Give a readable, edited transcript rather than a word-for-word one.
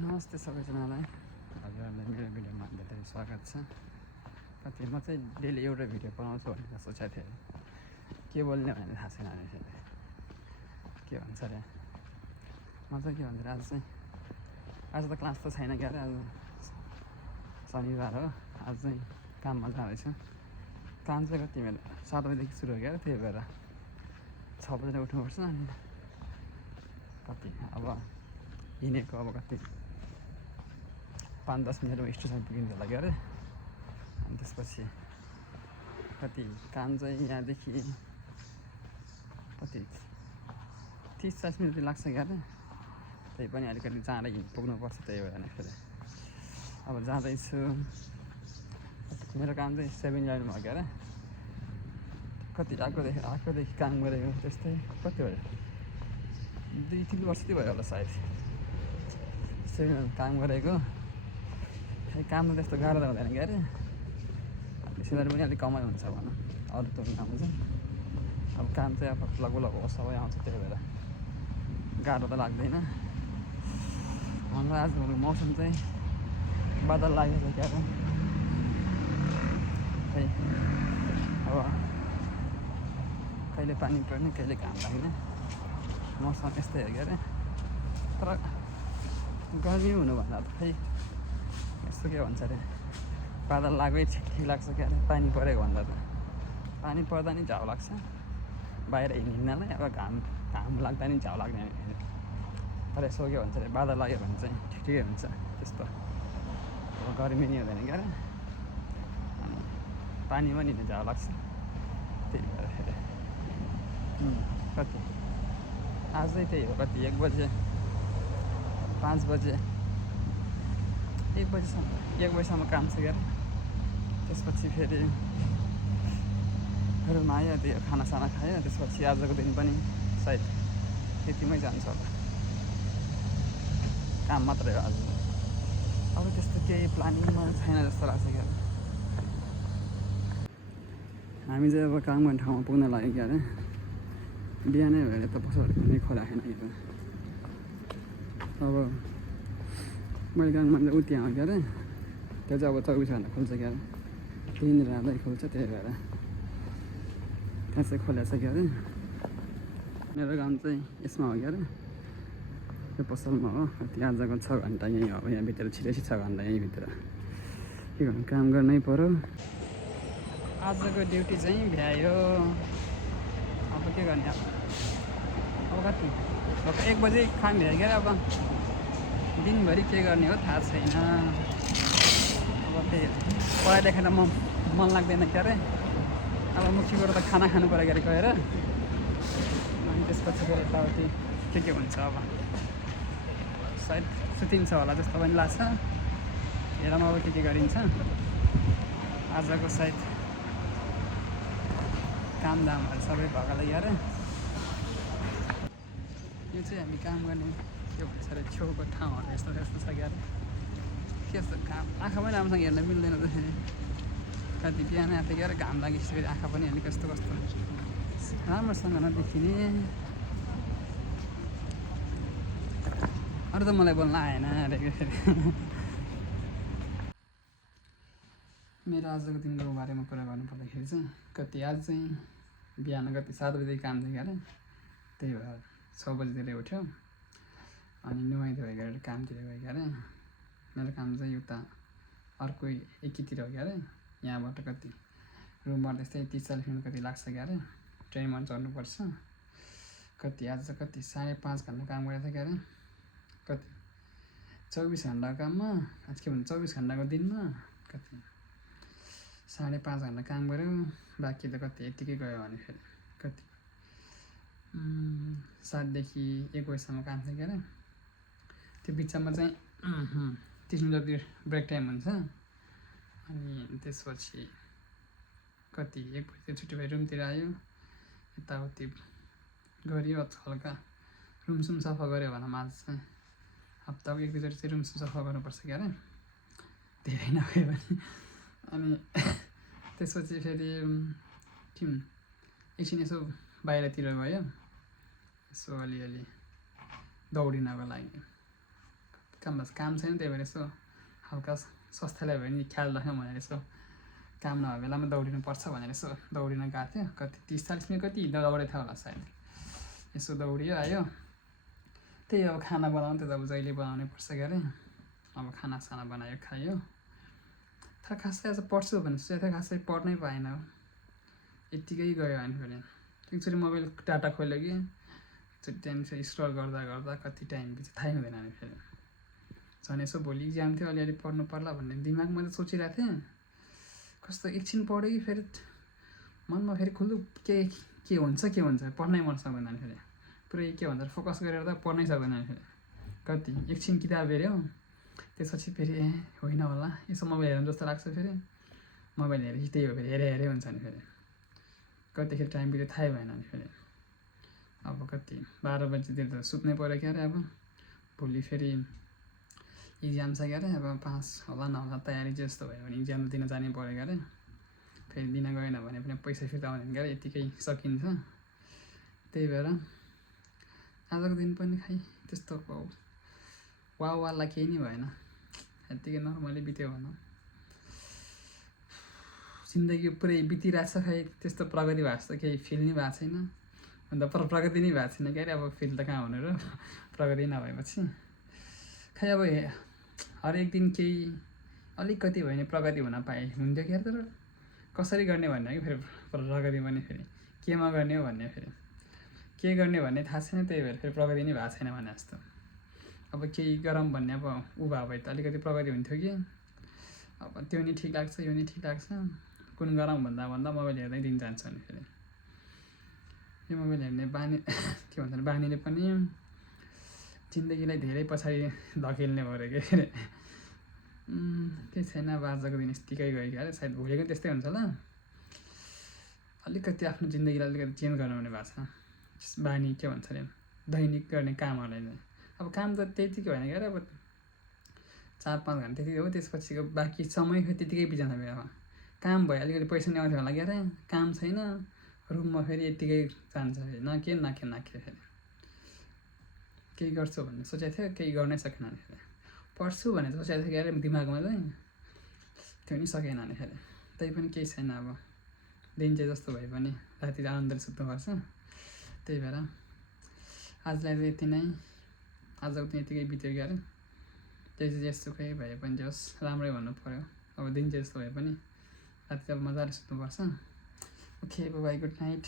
नमस्ते सबैजनालाई हजुरहरूलाई मेरो भिडियोमा धेरै स्वागत छ। कति म चाहिँ डेली एउटा भिडियो बनाउँछु भनेर सोचेको थिएँ। के बोल्ने भनेर थाहा छैन फेरि के भन्छ अरे म चाहिँ के भन्छ आज त क्लास त छैन क्या आज शनिबार हो। आज चाहिँ काममा जाँदैछु। काम चाहिँ कति मेरो 7 बजीदेखि सुरु हो क्या त्यही भएर 6 बजी उठ्नुपर्छ। अनि कति अब हिँडेको अब कति 5-10 मिनटमा स्टेसन पुगिन्छ होला क्या अरे। अनि त्यसपछि कति काम चाहिँ यहाँदेखि कति 30-40 मिनट लाग्छ क्या अरे। त्यही पनि अलिकति चाँडै पुग्नुपर्छ। त्यही भएर फेरि अब जाँदैछु। मेरो काम चाहिँ 7-11 हो क्या अरे। कति आएकोदेखि काम गरेको त्यस्तै कति भयो 2-3 वर्ष चाहिँ भयो होला सायद। 7 काम गरेको काम त त्यस्तो गाह्रो त हुँदैन क्या अरे। स्यालेरी पनि अलिक कमै हुन्छ भनौँ अरू त काम चाहिँ। अब काम चाहिँ अब लगभग सबै आउँछ त्यही भएर गाह्रो त लाग्दैन। हाम्रो आजभोलि मौसम चाहिँ बादल लागेको छ क्या अरे। खै अब कहिले पानी पर्ने कहिले घाम लाग्ने मौसम यस्तै हो क्या अरे। तर गर्मी हुनुभन्दा त खै यस्तो के भन्छ अरे बादल लाग्दै ठिक लाग्छ क्या अरे। पानी परेको भन्दा त पानी पर्दा नि झाउ लाग्छ बाहिर हिँड्नलाई। अब घाम लाग्दा नि झाउ लाग्ने। तर यसो के भन्छ अरे बादल लाग्यो भने चाहिँ ठिकै हुन्छ त्यस्तो। अब गर्मी नि हुँदैन क्या अरे अनि पानी पनि झाउ लाग्छ। त्यही भएर फेरि कति आजै त्यही हो कति 1 बजे 5 बजे 1 बजीसम्म काम छ क्या। त्यसपछि फेरि रुममा आयो त्यो खानासाना खायो। त्यसपछि आजको दिन पनि सायद त्यतिमै जान्छ होला। काम मात्रै हो आज। अब त्यस्तो केही प्लानिङमा छैन जस्तो लाग्छ क्या। हामी चाहिँ अब काम गर्ने ठाउँमा पुग्न लाग्यो क्या अरे। बिहानै भएर त पसलहरू कुनै खोला छैन यो। अब मैले काम मान्छे उ त्यहाँ हो क्या अरे। त्यो चाहिँ अब 24 घन्टा खोल्छ क्या अरे। दिन रातै खोल्छ त्यही भएर त्यहाँ चाहिँ खोलेको छ क्या अरे। मेरो काम चाहिँ यसमा हो क्या अरे यो पसलमा हो। कति आजको 6 घन्टा यहीँ हो। यहाँभित्र छिटै 6 घन्टा यहीँभित्र के गर्नु काम गर्नै पऱ्यो। आजको ड्युटी चाहिँ भ्यायो। अब के गर्ने अब कति अब 1 बजे काम भ्यायो क्या अब दिनभरि के गर्ने हो थाहा छैन। अब त्यही पढाइ लेखाइ मन लाग्दैन क्या अरे। अब मुखीबाट त खाना खानु पऱ्यो क्या अरे गएर। अनि त्यसपछि फेरि यताउति के हुन्छ अब सायद सुतिन्छ होला जस्तो पनि लाग्छ। हेरौँ अब के गरिन्छ आजको सायद कामदामहरू सबै भएकोले क्या अरे। यो चाहिँ हामी काम गर्ने के भन्छ अरे छेउको ठाउँहरू यस्तो छ क्या अरे। के काम आँखा पनि राम्रोसँग हेर्न मिल्दैन त्यसरी। कति बिहान आएको क्या अरे घाम लागेपछि फेरि आँखा पनि अलिक कस्तो राम्रोसँग नदेखिने। अरू त मलाई बोल्न आएन अरे फेरि। मेरो आजको दिनको बारेमा कुरा गर्नु पर्दाखेरि चाहिँ कति आज चाहिँ बिहान कति 7 बजीदेखि काम थियो क्या अरे। त्यही भएर 6 बजीतिर उठ्यो अनि नुहाइधुवाइ गरेर कामतिर गयो क्या अरे। मेरो काम चाहिँ उता अर्को एकीतिर हो क्या अरे। यहाँबाट कति रुमबाट त्यस्तै 30-40 मिनट कति लाग्छ क्या अरे। ट्रेनमा चढ्नुपर्छ। कति आज कति 5.5 घन्टा काम गरेको थियो क्या अरे। कति 24 घन्टाको काममा आज के भन्छ 24 घन्टाको दिनमा कति 5.5 घन्टा काम गऱ्यो। बाँकी त कति यत्तिकै गयो भने फेरि कति 7 देखि 1 बजीसम्म काम थियो क्या अरे। त्यो बिचमा चाहिँ 30 मिनट जति ब्रेक टाइम हुन्छ। अनि त्यसपछि कति 1 बजीतिर छुट्टी भएर रुमतिर आयो। यताउति गऱ्यो हल्का रुमसुम सफा गऱ्यो भने आज चाहिँ हप्ताको 1-2 चोटि चाहिँ रुमसुम सफा गर्नुपर्छ क्या अरे धेरै नभए पनि। अनि त्यसपछि फेरि एकछिन यसो बाहिरतिर गयो यसो अलिअलि दौडिनको लागि। काम छैन, त्यही भएर यसो हल्का स्वास्थ्यलाई भयो नि ख्याल राख्नु भनेर यसो काम नभए बेलामा दौडिनुपर्छ भनेर यसो दौडिन गएको थियो। कति 30-40 मिनट कति दौडेको थियो होला सायद। यसो दौडियो आयो, त्यही अब खाना बनाउनु त अब जहिले बनाउनै पर्छ के अरे। अब खानासाना बनायो, खायो। तर खासै आज पढ्छु भने सोचेको थिएँ, खासै पढ्नै पाएन। यत्तिकै गयो अनि फेरि एकचोटि मोबाइल डाटा खोल्यो कि त्यहाँदेखि फेरि स्क्रल गर्दा गर्दा कति टाइम बित्छ थाहै हुँदैन। अनि फेरि झन् यसो भोलि इक्जाम थियो, अलिअलि पढ्नु पर्ला भन्ने दिमागमा त सोचिरहेको थिएँ। कस्तो एकछिन पढ्यो कि फेरि मनमा फेरि खुल्लु के हुन्छ पढ्नै मन सक्दैन। अनि फेरि पुरै के भन्छ फोकस गरेर त पढ्नै सक्दैन। अनि फेरि कति एकछिन किताब हेऱ्यो, त्यसपछि फेरि होइन होला यसो मोबाइल हेर्नु जस्तो लाग्छ। फेरि मोबाइल हेरेपछि त्यही हो, फेरि हेरे हुन्छ। अनि फेरि कतिखेर टाइम बित्यो थाहै भएन। अनि फेरि अब कति 12 बजीतिर त सुत्नै पऱ्यो क्या अरे। अब भोलि फेरि इक्जाम छ क्या अरे। अब 5 होला नहोला तयारी चाहिँ जस्तो भयो भने इक्जाम दिन जानै पऱ्यो क्या अरे। फेरि दिन गएन भने पनि पैसा फिर्ता आउँदैन क्या अरे, यत्तिकै सकिन्छ। त्यही भएर आजको दिन पनि खै त्यस्तो वाला केही नै भएन, यत्तिकै नर्मली बित्यो भनौँ। जिन्दगी पुरै बितिरहेछ, खै त्यस्तो प्रगति भएको जस्तो केही फिल नै भएको छैन। अन्त प्रगति नै भएको छैन क्या अरे। अब फिल त कहाँ हुने र, प्रगति नभएपछि खै अब हरेक दिन केही अलिकति भयो भने प्रगति हुन पाए हुन्थ्यो क्या। तर कसरी गर्ने भन्ने कि फेरि प्रगति पनि फेरि केमा गर्ने हो भन्ने, फेरि के गर्ने भन्ने थाहा छैन। त्यही भएर फेरि प्रगति नै भएको छैन भने जस्तो। अब केही गरौँ भन्ने अब ऊ भयो भए त अलिकति प्रगति हुन्थ्यो कि। अब त्यो नि ठिक लाग्छ, यो नि ठिक लाग्छ। कुन गरौँ भन्दा मोबाइल हेर्दै दिन जान्छ। अनि फेरि यो मोबाइल हेर्ने बानी के भन्छ बानीले पनि जिन्दगीलाई धेरै पछाडि धकेल्ने भयो अरे के अरे। केही छैन, अब आजको दिन यत्तिकै गयो क्या अरे। सायद भोलिको त्यस्तै हुन्छ होला। अलिकति आफ्नो जिन्दगीलाई अलिकति चेन्ज गर्नुपर्ने भएको छ। बानी के भन्छ अरे दैनिक गर्ने कामहरूलाई चाहिँ। अब काम त त्यतिकै होइन क्या अरे। अब 4-5 घन्टा त्यति हो, त्यसपछिको बाँकी समय त्यतिकै बिताउँछ मेरो। काम भयो अलिकति पैसा नि आउँथ्यो होला क्या अरे, काम छैन, रुममा फेरि यत्तिकै जान्छ। फेरि नाके फेरि केही गर्छु भन्ने सोचेको थियो, केही गर्नै सकेन। अनि फेरि पढ्छु भनेर सोचेको थियो क्या अरे दिमागमा चाहिँ, त्यो नि सकेन। अनि फेरि त्यही पनि केही छैन। अब दिन चाहिँ जस्तो भए पनि राति आनन्दले सुत्नुपर्छ। त्यही भएर आजलाई चाहिँ यति नै, आजको दिन यतिकै बित्यो क्या अरे। त्यही चाहिँ जेसुकै भए पनि जस राम्रै भन्नु पऱ्यो। अब दिन चाहिँ जस्तो भए पनि राति अब मजाले सुत्नुपर्छ। Okay bye, good night.